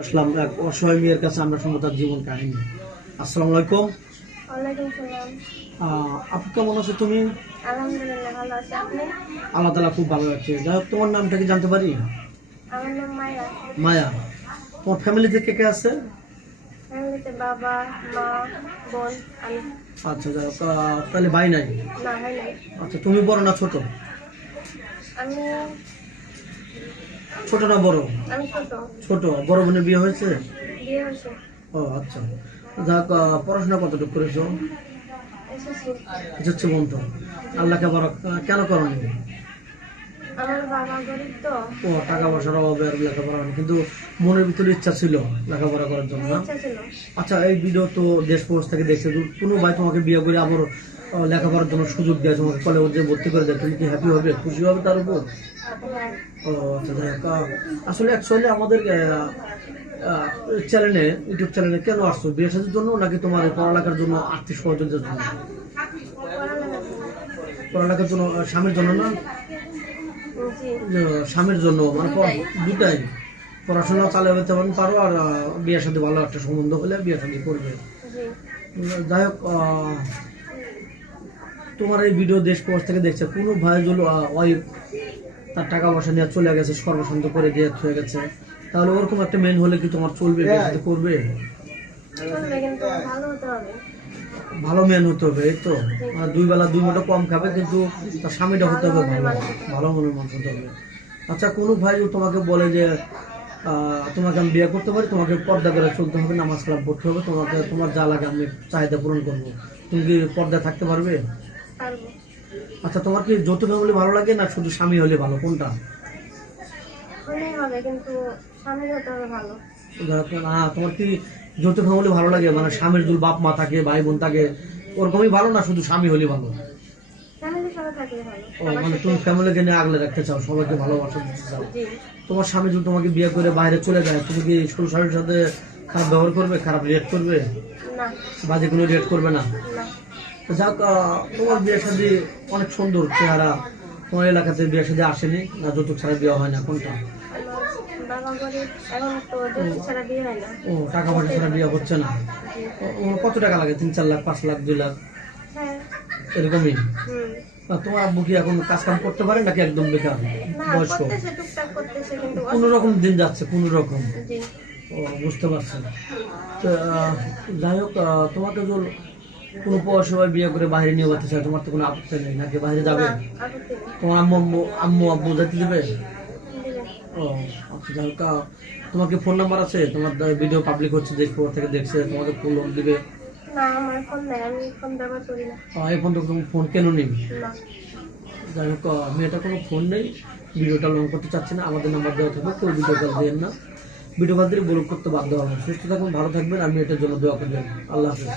আসলাম এক অসহায় মেয়ের কাছে, আমরা শুনবো তার জীবন কাহিনী। আসসালামু আলাইকুম। ওয়ালাইকুম সালাম। আপু কেমন আছো তুমি? আলহামদুলিল্লাহ ভালো আছি। আপনি? আল্লাহ তাআলা খুব ভালো আছে। যাই হোক, তোমার নামটা কি জানতে পারি? আমার নাম মায়া। মায়া। তোমার ফ্যামিলিতে কে কে আছে? ফ্যামিলিতে বাবা, মা, বোন, আমি। আচ্ছা, যাই হোক, তাহলে ভাই নাই? না, হয় নাই। আচ্ছা, তুমি বড় না ছোট? আমি ছোট না বড়? আমি ছোট। ছোট। বড় বোনের বিয়ে হয়েছে? বিয়ে হয়েছে। ও আচ্ছা। যাক, পড়াশোনা কতটুকু করেছো? এসেছি। হচ্ছে বন্ধু। আল্লাহকে বারক কেন করনি? আমার বাবা গরিব তো। ও, টাকা পয়সার অভাবে আর লেখাপড়া হয়নি, কিন্তু মনের ভিতরে ইচ্ছা ছিল লেখাপড়া করার জন্য না? ইচ্ছা ছিল। আচ্ছা, এই ভিডিও তো দেশ প্রবাস থেকে দেখছে, কোনো ভাই তোমাকে বিয়ে করে আবার লেখাপড়ার জন্য সুযোগ দেয়, তোমাকে কলেজে ভর্তি করে দেয়, তুমি কি হ্যাপি হবে, খুশি হবে তার উপর? হ্যাঁ। ও আচ্ছা, যাই হোক, আসলে অ্যাকচুয়ালি আমাদের চ্যানেলে, ইউটিউব চ্যানেলে কেন আসছো? বিয়ে সাথের জন্য নাকি তোমার পড়ালেখার জন্য, আর্থিক সহযোগিতার জন্য? পড়ালেখার জন্য। পড়ালেখার জন্য, স্বামীর জন্য না? জি। স্বামীর জন্য, মানে দুটাই। পড়াশোনা চালিয়ে যেতে পারো, আর বিয়ের সাথে ভালো একটা সম্বন্ধ হলে বিয়ে সাথে করবে। জি। যাই হোক, তোমার এই ভিডিও দেশ প্রবাস থেকে দেখছে, কোনো ভাই যদি ওয়াইফ তার টাকা পয়সা নিয়ে চলে গেছে, সর্বশান্ত করে দিয়ে হয়ে গেছে, তাহলে ওরকম একটা মেন হলে কি তোমার চলবে, বিয়ে সাথে করবে? চলবে, কিন্তু ভালো হতে হবে। ভালো মেন হতে হবে, এই তো। দুই বেলা দুই মুঠো কম খাবে, কিন্তু তার স্বামীটা হতে হবে ভালো, ভালো মনের মানুষ হতে হবে। আচ্ছা, কোনো ভাই তোমাকে বলে যে তোমাকে আমি বিয়ে করতে পারি, তোমাকে পর্দা করে চলতে হবে, নামাজ কালাম পড়তে হবে, তোমাকে তোমার যা লাগে আমি চাহিদা পূরণ করবো, তুমি কি পর্দায় থাকতে পারবে? পারবো। আচ্ছা, তোমার কি যৌথ ফ্যামিলি ভালো লাগে না শুধু স্বামী হলে ভালো, কোনটা? হলেই হবে, কিন্তু স্বামীর হতে হবে ভালো। তোমার কি যৌথ ফ্যামিলি ভালো লাগে, মানে স্বামীর যদি বাপ মা থাকে, ভাই বোন থাকে, ওরকমই ভালো, না শুধু স্বামী হলে ভালো? ফ্যামিলির সাথে থাকলে ভালো। ও, মানে তুমি ফ্যামিলিকে নিয়ে আগলে রাখতে চাও, সবাইকে ভালোবাসা দিতে চাও। জি। তোমার স্বামী যদি তোমাকে বিয়ে করে বাইরে চলে যায়, তুমি কি শ্বশুর শাশুড়ির সাথে খারাপ ব্যবহার করবে, খারাপ রিয়েক্ট করবে? না। বাজে কোনো রিয়েক্ট করবে না? না। যাক, তোমার বিয়ের সাথে অনেক সুন্দর চেহারা, তোমার এলাকাতে বিয়ের সাথে আসেনি না, যৌতুক ছাড়া বিয়ে হয় না, কোনটা? বাবা গরিব, এখন তো যৌতুক ছাড়া বিয়ে হয় না। ও, টাকা পয়সা ছাড়া বিয়ে হচ্ছে না? জি। কত টাকা লাগে? 3-4 লাখ, 5 লাখ, 2 লাখ, হ্যাঁ। এরকমই? হুম। তোমার আব্বু কি এখন কাজ কাম করতে পারে নাকি একদম বেকার, না, বয়স্ক? করতেছে, টুকটাক করতেছে, কিন্তু কোন রকম দিন যাচ্ছে, কোন রকম। জি। ও, বুঝতে পারছি। তো, যাই হোক, তোমাকে যদি কোনো পয়সায় বিয়ে করে বাইরে নিয়ে যেতে চায়, তোমার তো কোনো আপত্তি নেই নাকি? বাইরে যাবে? না, আপত্তি নেই। তোমার আম্মু আব্বু যেতে দেবে? দিবে। ও আচ্ছা, যাই হোক, তোমার কি ফোন নাম্বার আছে? তোমার ভিডিও পাবলিক হচ্ছে, দেশ প্রবাস থেকে দেখছে, তোমাকে ফোন দিবে? না, আমার ফোন নাই, আমি ফোন ব্যবহার করি না। এখন তো তুমি ফোন কেন নিবি? না। যাই হোক, মেয়েটা কোনো ফোন নেই, ভিডিওটা লং করতে চাচ্ছি না, আমাদের নাম্বার দেওয়া থাকবে, কেউ ভিডিও কল দেন না, ভিডিও কল দিয়ে ব্লক করতে বাধ্য হবে। সুস্থ থাকুন, ভালো থাকবেন, আমি এটার জন্য দোয়া করবেন। আল্লাহ হাফেজ।